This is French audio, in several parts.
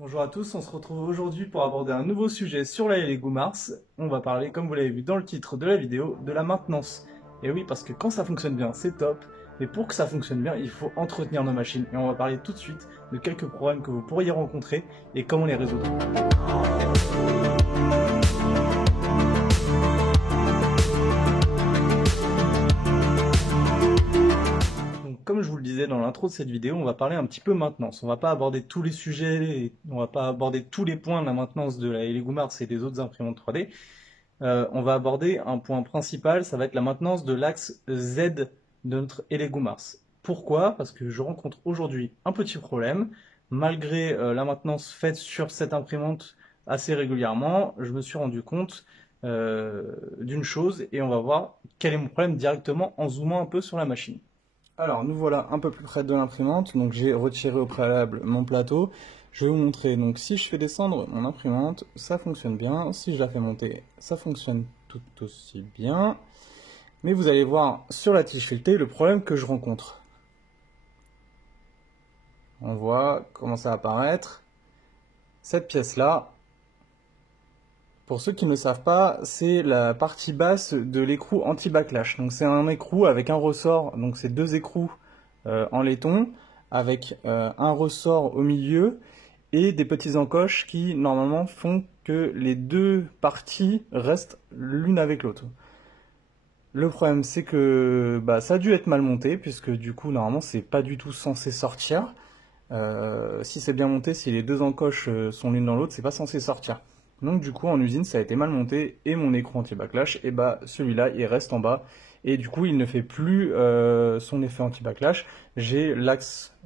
Bonjour à tous, on se retrouve aujourd'hui pour aborder un nouveau sujet sur la Lego Mars. On va parler, comme vous l'avez vu dans le titre de la vidéo, de la maintenance. Et oui, parce que quand ça fonctionne bien, c'est top, mais pour que ça fonctionne bien, il faut entretenir nos machines. Et on va parler tout de suite de quelques problèmes que vous pourriez rencontrer et comment les résoudre. Donc, comme je vous le disais dans l'intro de cette vidéo, on va parler un petit peu maintenance. On va pas aborder tous les sujets, on va pas aborder tous les points de la maintenance de la Lego Mars et des autres imprimantes 3D. On va aborder un point principal, ça va être la maintenance de l'axe Z de notre Lego Mars. Pourquoi? Parce que je rencontre aujourd'hui un petit problème. Malgré la maintenance faite sur cette imprimante assez régulièrement, je me suis rendu compte d'une chose et on va voir quel est mon problème directement en zoomant un peu sur la machine. Alors, nous voilà un peu plus près de l'imprimante, donc j'ai retiré au préalable mon plateau. Je vais vous montrer, donc si je fais descendre mon imprimante, ça fonctionne bien. Si je la fais monter, ça fonctionne tout aussi bien. Mais vous allez voir sur la tige filetée le problème que je rencontre. On voit comment ça va apparaître. Cette pièce-là, pour ceux qui ne le savent pas, c'est la partie basse de l'écrou anti-backlash. Donc c'est un écrou avec un ressort, donc c'est deux écrous en laiton, avec un ressort au milieu et des petites encoches qui normalement font que les deux parties restent l'une avec l'autre. Le problème c'est que ça a dû être mal monté puisque du coup normalement c'est pas du tout censé sortir. Si c'est bien monté, si les deux encoches sont l'une dans l'autre, c'est pas censé sortir. Donc du coup en usine ça a été mal monté et mon écrou anti-backlash, et celui-là il reste en bas et du coup il ne fait plus son effet anti-backlash. J'ai l'axe,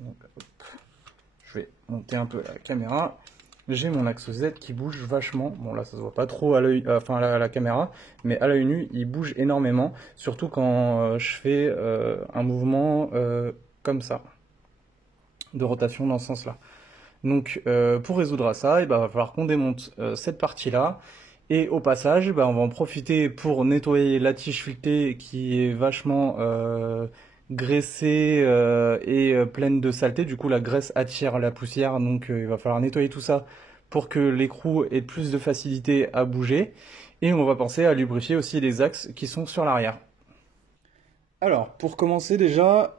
je vais monter un peu la caméra, j'ai mon axe Z qui bouge vachement. Bon là ça se voit pas trop à l'œil, enfin à la caméra, mais à l'œil nu il bouge énormément, surtout quand je fais un mouvement comme ça, de rotation dans ce sens-là. Donc pour résoudre ça, il va falloir qu'on démonte cette partie-là. Et au passage, on va en profiter pour nettoyer la tige filetée qui est vachement graissée et pleine de saleté. Du coup, la graisse attire la poussière, donc il va falloir nettoyer tout ça pour que l'écrou ait plus de facilité à bouger. Et on va penser à lubrifier aussi les axes qui sont sur l'arrière. Alors, pour commencer déjà,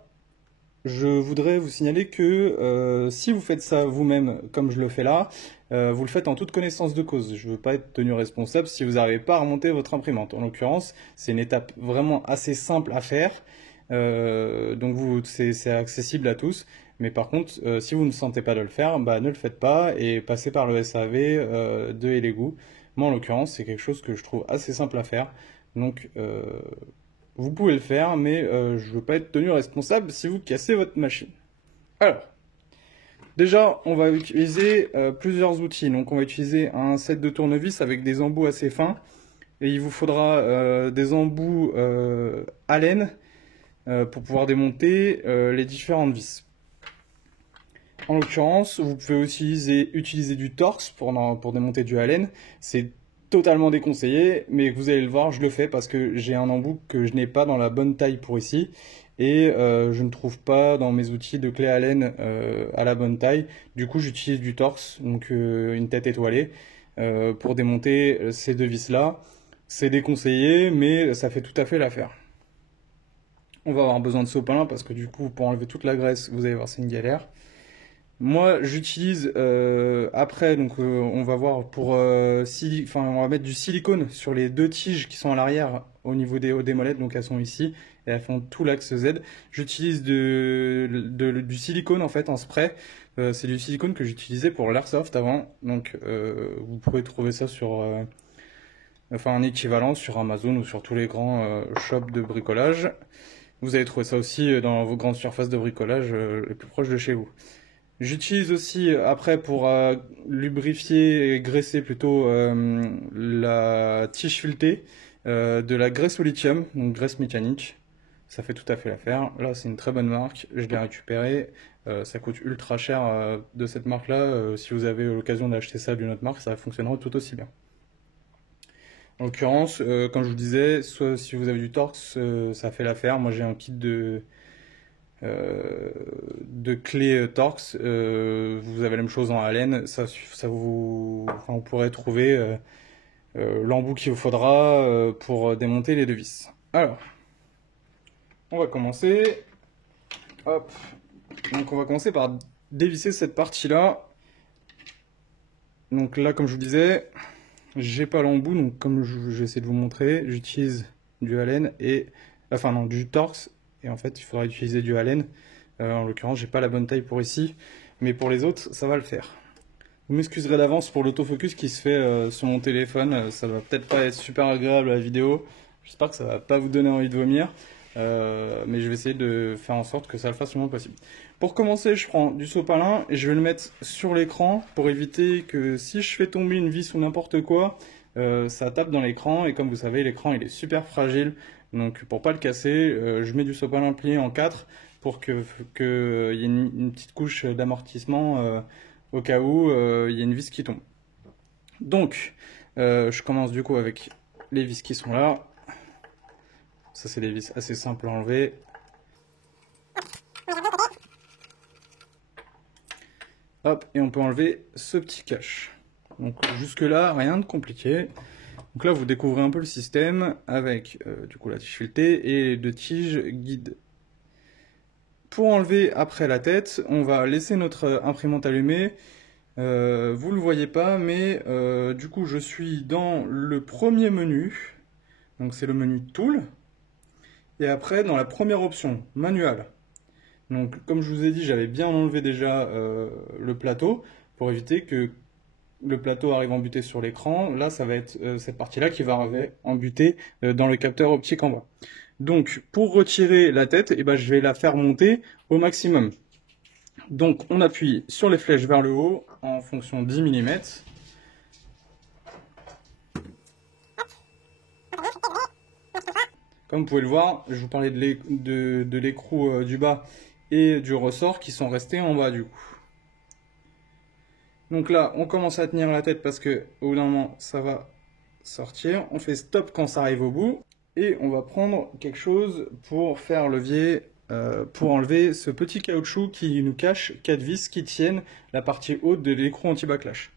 je voudrais vous signaler que si vous faites ça vous-même, comme je le fais là, vous le faites en toute connaissance de cause. Je ne veux pas être tenu responsable si vous n'arrivez pas à remonter votre imprimante. En l'occurrence, c'est une étape vraiment assez simple à faire. Donc c'est accessible à tous. Mais par contre, si vous ne sentez pas de le faire, ne le faites pas et passez par le SAV de Elegoo. Moi, en l'occurrence, c'est quelque chose que je trouve assez simple à faire. Donc, vous pouvez le faire, mais je ne veux pas être tenu responsable si vous cassez votre machine. Alors, déjà, on va utiliser plusieurs outils. Donc, on va utiliser un set de tournevis avec des embouts assez fins. Et il vous faudra des embouts Allen pour pouvoir démonter les différentes vis. En l'occurrence, vous pouvez aussi utiliser du torx pour démonter du Allen. C'est totalement déconseillé, mais vous allez le voir, je le fais parce que j'ai un embout que je n'ai pas dans la bonne taille pour ici. Et je ne trouve pas dans mes outils de clé Allen à la bonne taille. Du coup, j'utilise du torx, donc une tête étoilée, pour démonter ces deux vis-là. C'est déconseillé, mais ça fait tout à fait l'affaire. On va avoir besoin de sopalin parce que du coup, pour enlever toute la graisse, vous allez voir, c'est une galère. Moi, j'utilise après, donc on va voir pour on va mettre du silicone sur les deux tiges qui sont à l'arrière au niveau des molettes, donc elles sont ici et elles font tout l'axe Z. J'utilise du silicone en fait en spray. C'est du silicone que j'utilisais pour l'airsoft avant, donc vous pouvez trouver ça sur, en équivalent sur Amazon ou sur tous les grands shops de bricolage. Vous allez trouver ça aussi dans vos grandes surfaces de bricolage les plus proches de chez vous. J'utilise aussi après pour lubrifier et graisser plutôt la tige filetée de la graisse au lithium, donc graisse mécanique. Ça fait tout à fait l'affaire. Là, c'est une très bonne marque. Je l'ai récupérée. Ça coûte ultra cher de cette marque-là. Si vous avez l'occasion d'acheter ça d'une autre marque, ça fonctionnera tout aussi bien. En l'occurrence, comme je vous disais, soit si vous avez du Torx, ça fait l'affaire. Moi, j'ai un kit de de clé Torx. Vous avez la même chose en Allen. Enfin, vous pourrez trouver l'embout qu'il vous faudra pour démonter les deux vis. Alors, on va commencer. Hop. Donc on va commencer par dévisser cette partie-là. Donc là, comme je vous disais, j'ai pas l'embout, donc comme je vais essayer de vous montrer, j'utilise du Allen et... Enfin non, du Torx, et en fait il faudra utiliser du Allen. En l'occurrence, j'ai pas la bonne taille pour ici, mais pour les autres, ça va le faire. Vous m'excuserez d'avance pour l'autofocus qui se fait sur mon téléphone, ça va peut-être pas être super agréable à la vidéo, j'espère que ça va pas vous donner envie de vomir, mais je vais essayer de faire en sorte que ça le fasse le moins possible. Pour commencer, je prends du sopalin et je vais le mettre sur l'écran pour éviter que si je fais tomber une vis ou n'importe quoi, ça tape dans l'écran, et comme vous savez, l'écran il est super fragile, donc pour pas le casser, je mets du sopalin plié en 4 pour qu'il y ait une petite couche d'amortissement au cas où il y a une vis qui tombe. Donc, je commence du coup avec les vis qui sont là. Ça, c'est des vis assez simples à enlever. Hop, et on peut enlever ce petit cache. Donc jusque là, rien de compliqué. Donc là, vous découvrez un peu le système avec du coup la tige filetée et les deux tiges guides. Pour enlever après la tête, on va laisser notre imprimante allumée. Vous ne le voyez pas, mais du coup, je suis dans le premier menu. Donc c'est le menu Tool. Et après, dans la première option, Manual. Donc comme je vous ai dit, j'avais bien enlevé déjà le plateau pour éviter que le plateau arrive embuté sur l'écran. Là, ça va être cette partie-là qui va arriver embutée dans le capteur optique en bas. Donc pour retirer la tête, eh ben, je vais la faire monter au maximum. Donc on appuie sur les flèches vers le haut en fonction 10 mm. Comme vous pouvez le voir, je vous parlais de l'écrou du bas et du ressort qui sont restés en bas du coup. Donc là, on commence à tenir la tête parce que au bout d'un moment, ça va sortir. On fait stop quand ça arrive au bout. Et on va prendre quelque chose pour faire levier, pour enlever ce petit caoutchouc qui nous cache 4 vis qui tiennent la partie haute de l'écrou anti-backlash.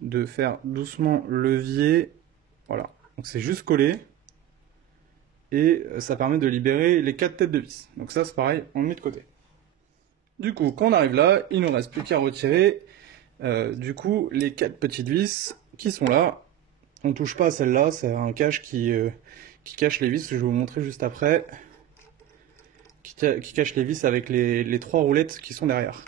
De faire doucement levier, voilà. Donc c'est juste collé. Et ça permet de libérer les 4 têtes de vis. Donc ça c'est pareil, on le met de côté. Du coup, quand on arrive là, il ne nous reste plus qu'à retirer du coup les 4 petites vis qui sont là. On ne touche pas à celle-là, c'est un cache qui cache les vis, que je vais vous montrer juste après. Qui cache les vis avec les 3 roulettes qui sont derrière.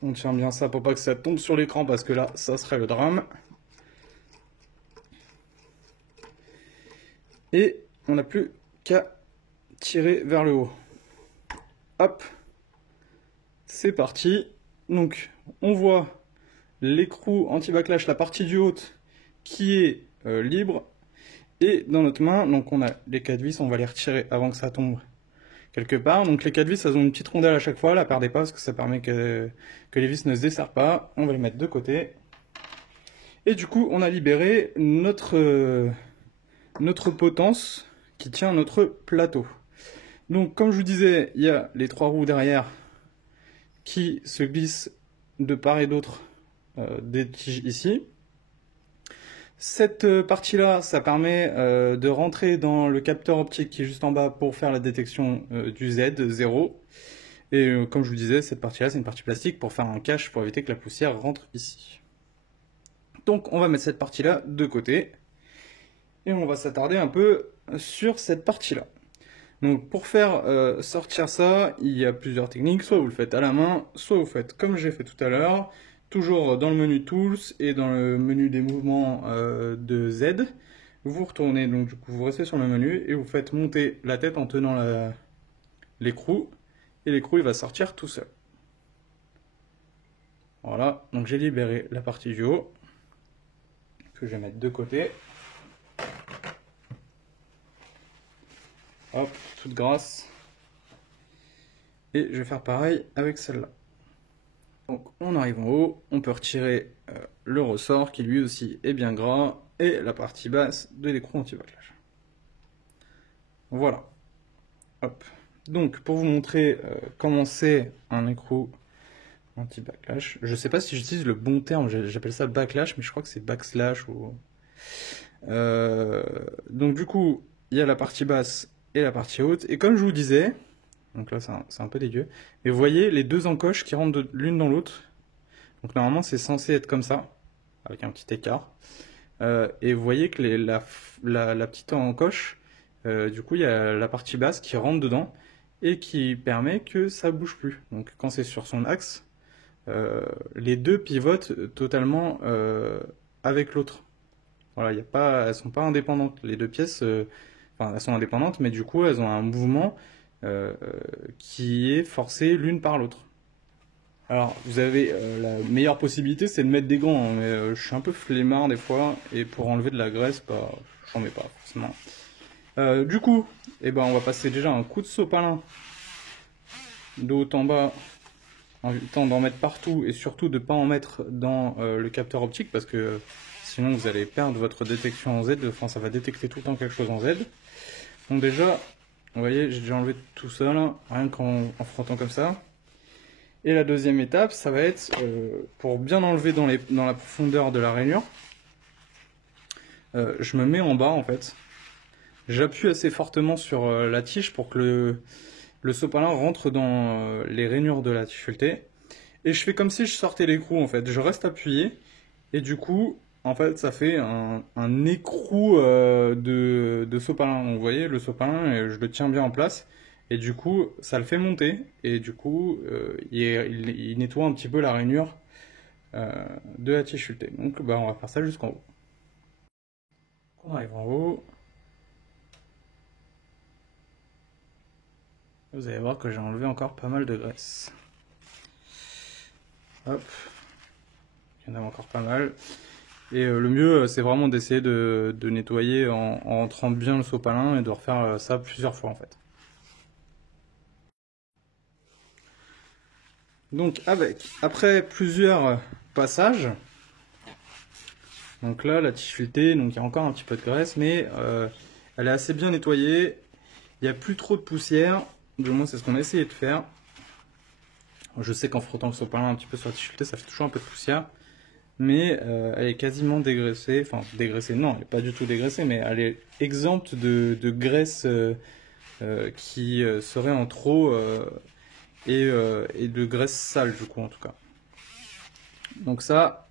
On tient bien ça pour pas que ça tombe sur l'écran parce que là, ça serait le drame. Et on n'a plus qu'à tirer vers le haut. Hop, c'est parti. Donc, on voit l'écrou anti-backlash, la partie du haut qui est libre. Et dans notre main, donc on a les 4 vis, on va les retirer avant que ça tombe quelque part. Donc les 4 vis, elles ont une petite rondelle à chaque fois, la perdez pas parce que ça permet que les vis ne se desserrent pas. On va les mettre de côté. Et du coup, on a libéré notre potence qui tient notre plateau. Donc comme je vous disais, il y a les 3 roues derrière qui se glissent de part et d'autre des tiges ici. Cette partie-là, ça permet de rentrer dans le capteur optique qui est juste en bas pour faire la détection du Z, 0. Et comme je vous disais, cette partie-là, c'est une partie plastique pour faire un cache pour éviter que la poussière rentre ici. Donc on va mettre cette partie-là de côté. Et on va s'attarder un peu sur cette partie-là. Donc pour faire sortir ça, il y a plusieurs techniques. Soit vous le faites à la main, soit vous faites comme j'ai fait tout à l'heure. Toujours dans le menu Tools et dans le menu des mouvements de Z, vous retournez, donc du coup vous restez sur le menu et vous faites monter la tête en tenant l'écrou, et l'écrou il va sortir tout seul. Voilà, donc j'ai libéré la partie du haut, que je vais mettre de côté. Hop, toute grasse. Et je vais faire pareil avec celle-là. Donc on arrive en haut, on peut retirer le ressort qui lui aussi est bien gras. et la partie basse de l'écrou anti-backlash. Voilà. Hop. Donc, pour vous montrer comment c'est un écrou anti-backlash, je sais pas si j'utilise le bon terme, j'appelle ça backlash, mais je crois que c'est backslash ou... donc du coup, il y a la partie basse et la partie haute, et comme je vous disais, donc là c'est un peu dégueu, mais vous voyez les deux encoches qui rentrent l'une dans l'autre, donc normalement c'est censé être comme ça, avec un petit écart, et vous voyez que la petite encoche, du coup il y a la partie basse qui rentre dedans, et qui permet que ça bouge plus. Donc quand c'est sur son axe, les deux pivotent totalement avec l'autre. Voilà, y a pas, elles sont pas indépendantes. Les deux pièces, enfin, elles sont indépendantes, mais du coup, elles ont un mouvement qui est forcé l'une par l'autre. Alors, vous avez la meilleure possibilité, c'est de mettre des gants, hein, mais je suis un peu flemmard des fois, et pour enlever de la graisse, bah, j'en mets pas forcément. Du coup, eh ben, on va passer déjà un coup de sopalin de haut en bas, en évitant d'en mettre partout, et surtout de ne pas en mettre dans le capteur optique, parce que sinon vous allez perdre votre détection en Z, enfin ça va détecter tout le temps quelque chose en Z. Donc déjà, vous voyez, j'ai déjà enlevé tout ça là, rien qu'en frottant comme ça. Et la deuxième étape, ça va être, pour bien enlever dans la profondeur de la rainure, je me mets en bas en fait. J'appuie assez fortement sur la tige pour que le sopalin rentre dans les rainures de la tige sculptée. Et je fais comme si je sortais l'écrou en fait. Je reste appuyé et du coup, en fait, ça fait un écrou de sopalin. Donc vous voyez, le sopalin, je le tiens bien en place. Et du coup, ça le fait monter. Et du coup, il nettoie un petit peu la rainure de la tige sculptée. Donc bah, on va faire ça jusqu'en haut. On arrive en haut. Vous allez voir que j'ai enlevé encore pas mal de graisse. Hop. Il y en a encore pas mal. Et le mieux, c'est vraiment d'essayer de nettoyer en rentrant bien le sopalin et de refaire ça plusieurs fois en fait. Donc après plusieurs passages, donc là la tige sculptée, donc il y a encore un petit peu de graisse, mais elle est assez bien nettoyée. Il n'y a plus trop de poussière, du moins c'est ce qu'on a essayé de faire. Je sais qu'en frottant le sopalin un petit peu sur la tige sculptée, ça fait toujours un peu de poussière. Mais elle est quasiment dégraissée, enfin dégraissée, non, elle n'est pas du tout dégraissée, mais elle est exempte de graisse qui serait en trop et de graisse sale du coup en tout cas. Donc ça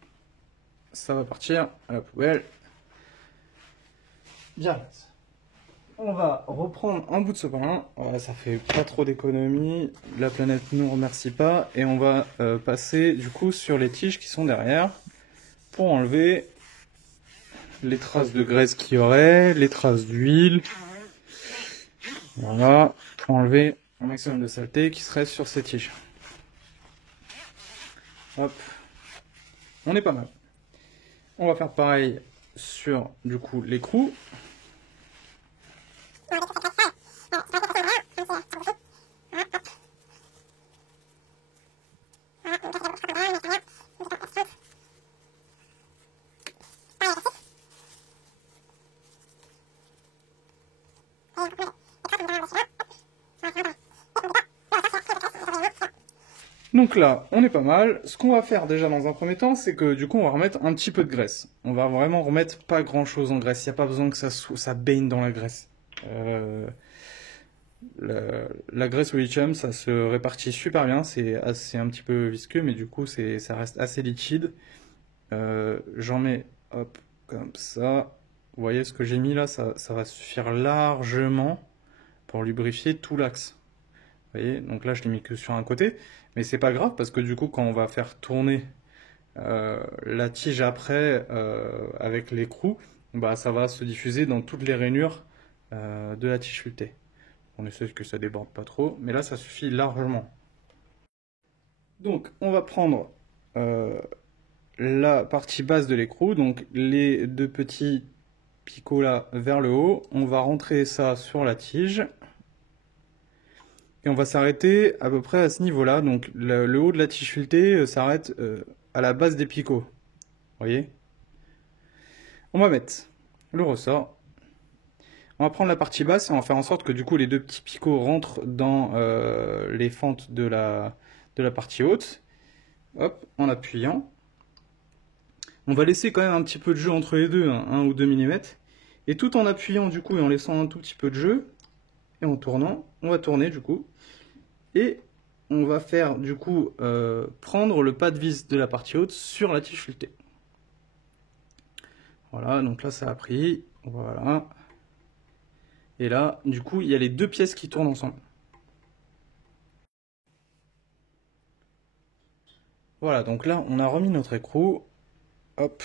va partir à la poubelle. Bien. On va reprendre un bout de sopalin, ça fait pas trop d'économie, la planète ne nous remercie pas, et on va passer du coup sur les tiges qui sont derrière. Pour enlever les traces de graisse qu'il y aurait, les traces d'huile. Voilà, pour enlever un maximum de saleté qui serait sur ces tiges. Hop, on est pas mal. On va faire pareil sur du coup l'écrou. Donc là, on est pas mal. Ce qu'on va faire déjà dans un premier temps, c'est que du coup, on va remettre un petit peu de graisse. On va vraiment remettre pas grand chose en graisse. Il n'y a pas besoin que ça baigne dans la graisse. La graisse au lithium, ça se répartit super bien. C'est un petit peu visqueux, mais du coup, ça reste assez liquide. J'en mets, hop, comme ça. Vous voyez ce que j'ai mis là, ça va suffire largement pour lubrifier tout l'axe. Vous voyez, donc là je l'ai mis que sur un côté, mais c'est pas grave parce que du coup quand on va faire tourner la tige après avec l'écrou, bah ça va se diffuser dans toutes les rainures de la tige sculptée. On essaie que ça déborde pas trop, mais là ça suffit largement. Donc on va prendre la partie basse de l'écrou, donc les deux petits picots là vers le haut, on va rentrer ça sur la tige. Et on va s'arrêter à peu près à ce niveau-là. Donc le haut de la tige sculptée s'arrête à la base des picots. Vous voyez? On va mettre le ressort. On va prendre la partie basse et on va faire en sorte que du coup les deux petits picots rentrent dans les fentes de la partie haute. Hop, en appuyant. On va laisser quand même un petit peu de jeu entre les deux, hein, 1 ou 2 mm. Et tout en appuyant du coup et en laissant un tout petit peu de jeu, et en tournant, on va tourner du coup. Et on va faire du coup prendre le pas de vis de la partie haute sur la tige sculptée. Voilà, donc là ça a pris, voilà. Et là, du coup, il y a les deux pièces qui tournent ensemble. Voilà, donc là, on a remis notre écrou. Hop,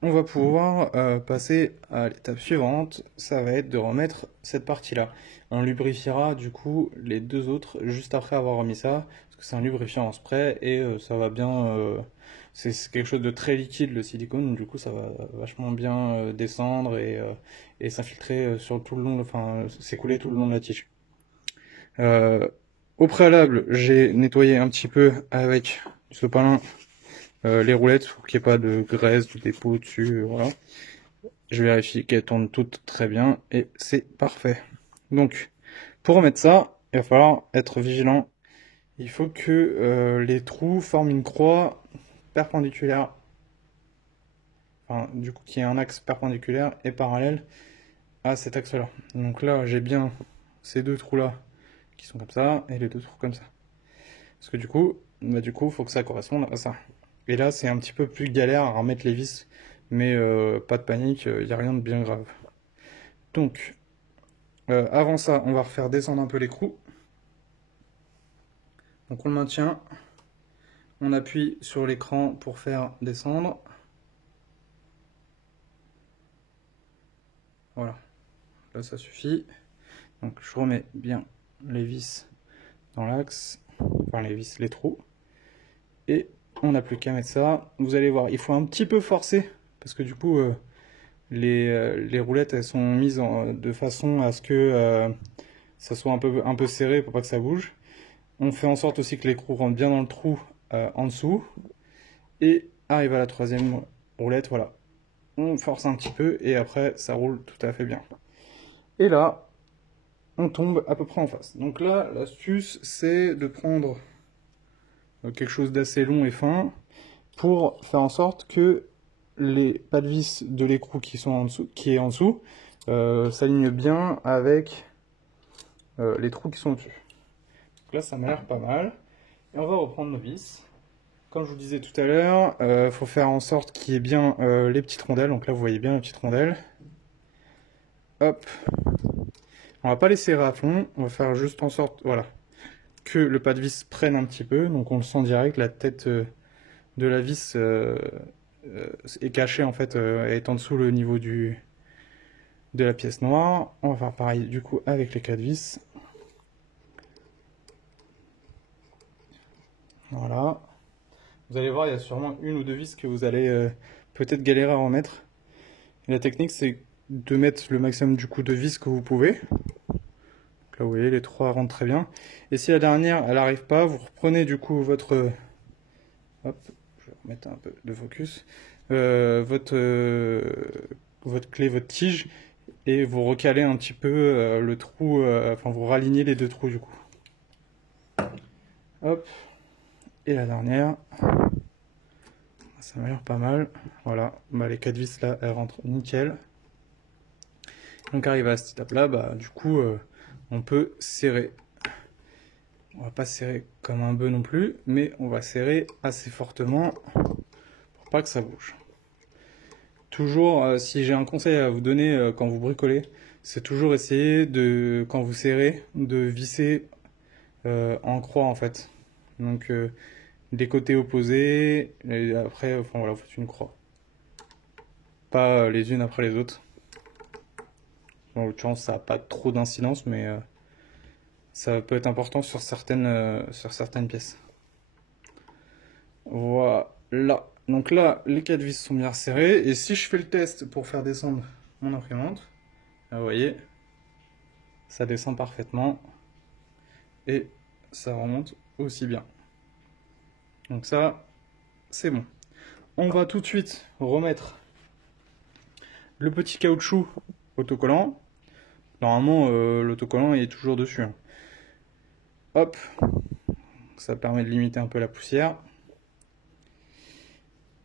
on va pouvoir passer à l'étape suivante. Ça va être de remettre cette partie-là. On lubrifiera du coup les deux autres juste après avoir remis ça. Parce que c'est un lubrifiant en spray et ça va bien... c'est quelque chose de très liquide le silicone. Du coup, ça va vachement bien descendre et s'infiltrer sur tout le long, enfin s'écouler tout le long de la tige. Euh, Au préalable, j'ai nettoyé un petit peu avec du sopalin les roulettes pour qu'il n'y ait pas de graisse, de dépôt dessus, voilà. Je vérifie qu'elles tournent toutes très bien et c'est parfait. Donc, pour remettre ça, il va falloir être vigilant. Il faut que les trous forment une croix perpendiculaire, enfin, du coup, qu'il y ait un axe perpendiculaire et parallèle à cet axe-là. Donc là, j'ai bien ces deux trous-là qui sont comme ça et les deux trous comme ça. Parce que du coup, faut que ça corresponde à ça. Et là, c'est un petit peu plus galère à remettre les vis, mais pas de panique, il n'y a rien de bien grave. Donc, avant ça, on va refaire descendre un peu l'écrou. Donc on le maintient, on appuie sur l'écran pour faire descendre. Voilà, là ça suffit. Donc je remets bien les vis dans l'axe, enfin les vis, les trous. Et on n'a plus qu'à mettre ça. Vous allez voir, il faut un petit peu forcer, parce que du coup, les roulettes, elles sont mises de façon à ce que ça soit un peu serré pour pas que ça bouge. On fait en sorte aussi que l'écrou rentre bien dans le trou en dessous. Et arrive à la troisième roulette, voilà. On force un petit peu et après ça roule tout à fait bien. Et là, on tombe à peu près en face. Donc là, l'astuce, c'est de prendre quelque chose d'assez long et fin pour faire en sorte que les pas de vis de l'écrou qui est en dessous s'alignent bien avec les trous qui sont dessus. Donc là, ça m'a l'air pas mal. Et on va reprendre nos vis. Comme je vous disais tout à l'heure, faut faire en sorte qu'il y ait bien les petites rondelles. Donc là, vous voyez bien les petites rondelles. Hop. On va pas les serrer à fond. On va faire juste en sorte, voilà, que le pas de vis prenne un petit peu. Donc on le sent direct. La tête de la vis est cachée en fait, est en dessous le niveau de la pièce noire. On va faire pareil du coup avec les 4 vis. Voilà. Vous allez voir, il y a sûrement une ou deux vis que vous allez peut-être galérer à remettre. Et la technique, c'est de mettre le maximum du coup de vis que vous pouvez. Donc là, vous voyez, les trois rentrent très bien. Et si la dernière, elle n'arrive pas, vous reprenez du coup votre... Hop, je vais remettre un peu de focus. Votre clé, votre tige, et vous recalez un petit peu le trou, enfin vous ralignez les deux trous du coup. Hop, et la dernière, ça m'a l'air pas mal. Voilà, bah, les 4 vis là, elles rentrent nickel. Donc arrivé à cette étape là, bah, du coup on peut serrer. On va pas serrer comme un bœuf non plus, mais on va serrer assez fortement pour pas que ça bouge. Toujours, si j'ai un conseil à vous donner quand vous bricolez, c'est toujours essayer de, quand vous serrez, de visser en croix en fait. Donc des côtés opposés, et après, enfin voilà, vous faites une croix. Pas les unes après les autres. En l'occurrence, ça n'a pas trop d'incidence, mais ça peut être important sur certaines pièces. Voilà. Donc là, les 4 vis sont bien serrées. Et si je fais le test pour faire descendre mon imprimante, là, vous voyez, ça descend parfaitement. Et ça remonte aussi bien. Donc ça, c'est bon. On va tout de suite remettre le petit caoutchouc autocollant. Normalement, l'autocollant est toujours dessus, hein. Hop, ça permet de limiter un peu la poussière.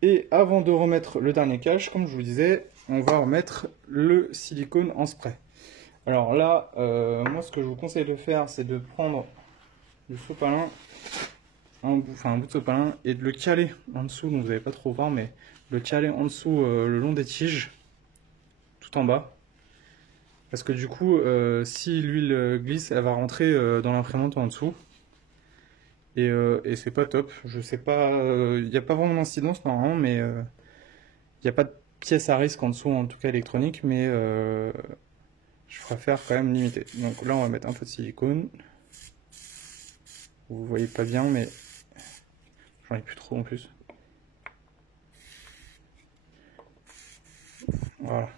Et avant de remettre le dernier cache, comme je vous disais, on va remettre le silicone en spray. Alors là, moi ce que je vous conseille de faire, c'est de prendre du sopalin, un bout de sopalin, et de le caler en dessous, donc vous n'allez pas trop voir, mais le caler en dessous le long des tiges, tout en bas. Parce que du coup, si l'huile glisse, elle va rentrer dans l'imprimante en dessous. Et c'est pas top. Je sais pas, il n'y a pas vraiment d'incidence normalement, mais il n'y a pas de pièce à risque en dessous, en tout cas électronique, mais je préfère quand même limiter. Donc là, on va mettre un peu de silicone. Vous voyez pas bien, mais j'en ai plus trop en plus. Voilà.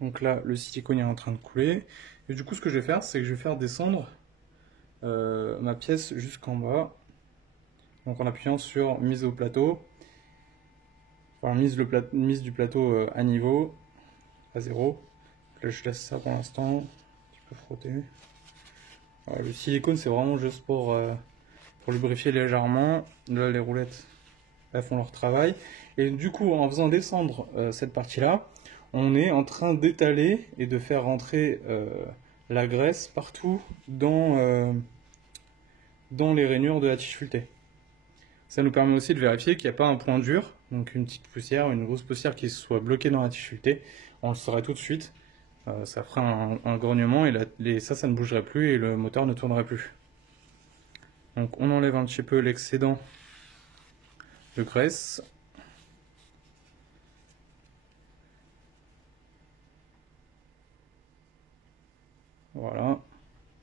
Donc là, le silicone est en train de couler. Et du coup, ce que je vais faire, c'est que je vais faire descendre ma pièce jusqu'en bas. Donc en appuyant sur mise au plateau. Enfin, mise du plateau à niveau, à 0. Là, je laisse ça pour l'instant. Un petit peu frotter. Voilà, le silicone, c'est vraiment juste pour lubrifier légèrement. Là, les roulettes, elles font leur travail. Et du coup, en faisant descendre cette partie-là, on est en train d'étaler et de faire rentrer la graisse partout dans les rainures de la tige sculptée. Ça nous permet aussi de vérifier qu'il n'y a pas un point dur, donc une petite poussière, une grosse poussière qui soit bloquée dans la tige sculptée. On le saurait tout de suite. Ça ferait un grognement et ça ne bougerait plus et le moteur ne tournerait plus. Donc on enlève un petit peu l'excédent de graisse. Voilà.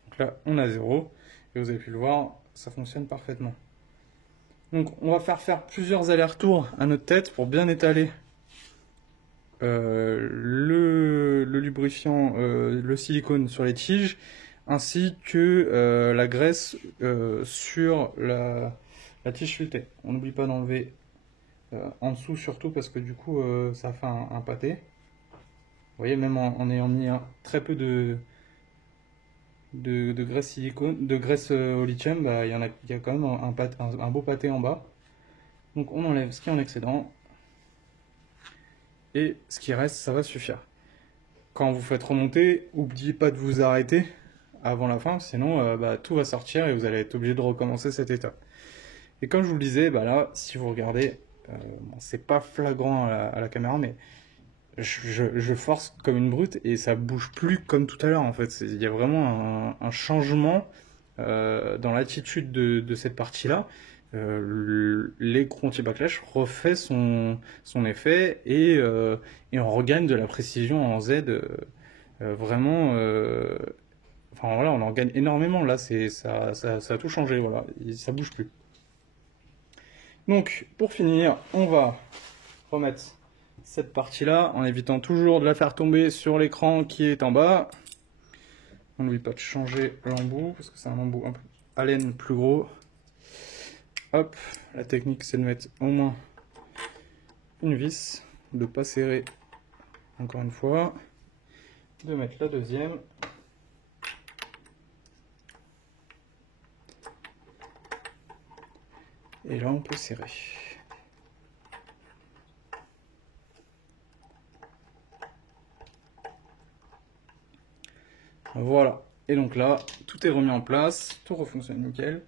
Donc là on a 0 et vous avez pu le voir, ça fonctionne parfaitement. Donc on va faire plusieurs allers-retours à notre tête pour bien étaler le lubrifiant, le silicone sur les tiges, ainsi que la graisse sur la tige sculptée. On n'oublie pas d'enlever en dessous surtout parce que du coup ça fait un pâté. Vous voyez, même en ayant mis très peu de graisse silicone, de graisse au lithium, bah, il y a quand même un beau pâté en bas. Donc on enlève ce qui est en excédent. Et ce qui reste, ça va suffire. Quand vous faites remonter, n'oubliez pas de vous arrêter avant la fin, sinon bah, tout va sortir et vous allez être obligé de recommencer cette étape. Et comme je vous le disais, bah là, si vous regardez, bon, c'est pas flagrant à la caméra, mais je force comme une brute et ça bouge plus comme tout à l'heure en fait. Il y a vraiment un changement dans l'attitude de cette partie-là. L'écrou anti-backlash refait son effet et on regagne de la précision en Z vraiment. Enfin voilà, on en gagne énormément là. Ça a tout changé. Voilà, ça bouge plus. Donc pour finir, on va remettre cette partie-là en évitant toujours de la faire tomber sur l'écran qui est en bas. On n'oublie pas de changer l'embout parce que c'est un embout un peu à laine plus gros. Hop, la technique c'est de mettre au moins une vis, de ne pas serrer encore une fois, de mettre la deuxième. Et là on peut serrer. Voilà, et donc là, tout est remis en place, tout refonctionne nickel.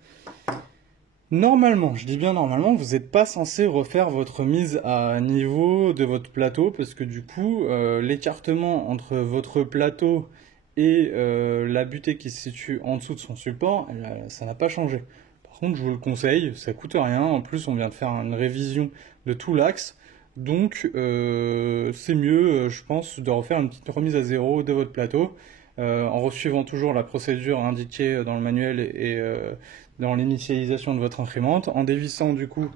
Normalement, je dis bien normalement, vous n'êtes pas censé refaire votre mise à niveau de votre plateau, parce que du coup, l'écartement entre votre plateau et la butée qui se situe en dessous de son support, ça n'a pas changé. Par contre, je vous le conseille, ça coûte rien, en plus on vient de faire une révision de tout l'axe, donc c'est mieux, je pense, de refaire une petite remise à zéro de votre plateau. En suivant toujours la procédure indiquée dans le manuel et dans l'initialisation de votre imprimante, en dévissant du coup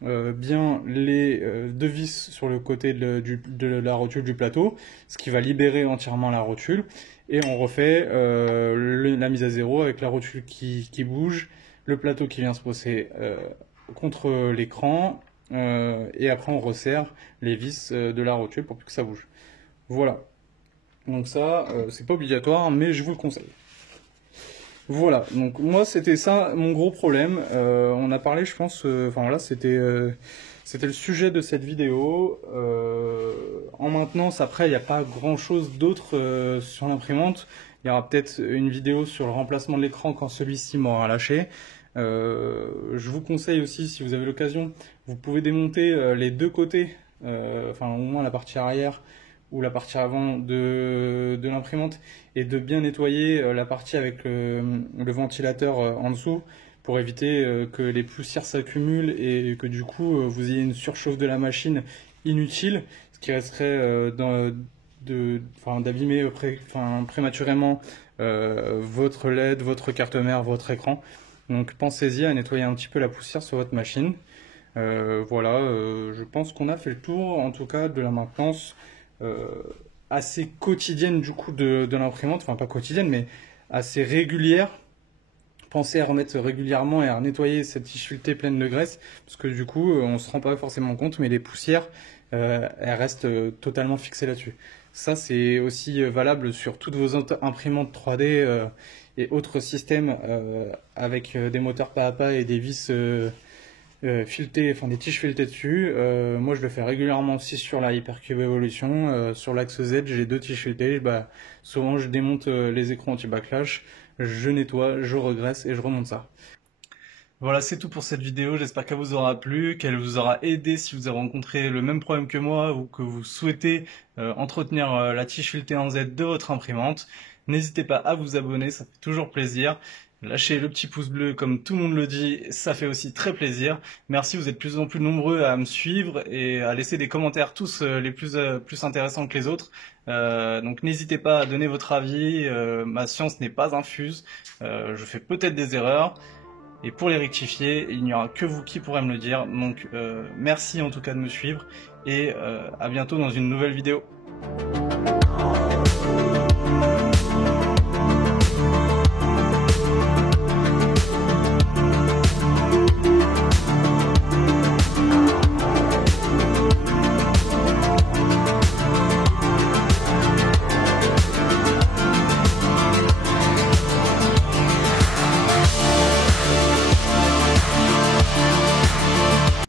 bien les deux vis sur le côté de la rotule du plateau, ce qui va libérer entièrement la rotule, et on refait la mise à zéro avec la rotule qui bouge, le plateau qui vient se poser contre l'écran, et après on resserre les vis de la rotule pour plus que ça bouge. Voilà. Donc ça, c'est pas obligatoire, mais je vous le conseille. Voilà, donc moi c'était ça mon gros problème. On a parlé, je pense, enfin voilà, c'était le sujet de cette vidéo. En maintenance, après, il n'y a pas grand-chose d'autre sur l'imprimante. Il y aura peut-être une vidéo sur le remplacement de l'écran quand celui-ci m'aura lâché. Je vous conseille aussi, si vous avez l'occasion, vous pouvez démonter les deux côtés, enfin au moins la partie arrière ou la partie avant de l'imprimante, et de bien nettoyer la partie avec le ventilateur en dessous pour éviter que les poussières s'accumulent et que du coup vous ayez une surchauffe de la machine inutile, ce qui risquerait d'abîmer prématurément votre LED, votre carte mère, votre écran. Donc pensez-y à nettoyer un petit peu la poussière sur votre machine. Voilà, je pense qu'on a fait le tour en tout cas de la maintenance assez quotidienne du coup de l'imprimante, enfin pas quotidienne mais assez régulière. Pensez à remettre régulièrement et à nettoyer cette tige-filetée pleine de graisse, parce que du coup on se rend pas forcément compte, mais les poussières elles restent totalement fixées là-dessus. Ça c'est aussi valable sur toutes vos imprimantes 3D et autres systèmes avec des moteurs pas à pas et des vis fileté, enfin des tiges filetées dessus. Moi je le fais régulièrement aussi sur la Hypercube Evolution. Sur l'axe Z, j'ai deux tiges filetées. Bah, souvent je démonte les écrans anti-backlash, je nettoie, je regraisse et je remonte ça. Voilà, c'est tout pour cette vidéo. J'espère qu'elle vous aura plu, qu'elle vous aura aidé si vous avez rencontré le même problème que moi ou que vous souhaitez entretenir la tige filetée en Z de votre imprimante. N'hésitez pas à vous abonner, ça fait toujours plaisir. Lâchez le petit pouce bleu comme tout le monde le dit, ça fait aussi très plaisir. Merci, vous êtes de plus en plus nombreux à me suivre et à laisser des commentaires tous les plus intéressants que les autres. Donc n'hésitez pas à donner votre avis, ma science n'est pas infuse, je fais peut-être des erreurs. Et pour les rectifier, il n'y aura que vous qui pourrez me le dire. Donc merci en tout cas de me suivre et à bientôt dans une nouvelle vidéo.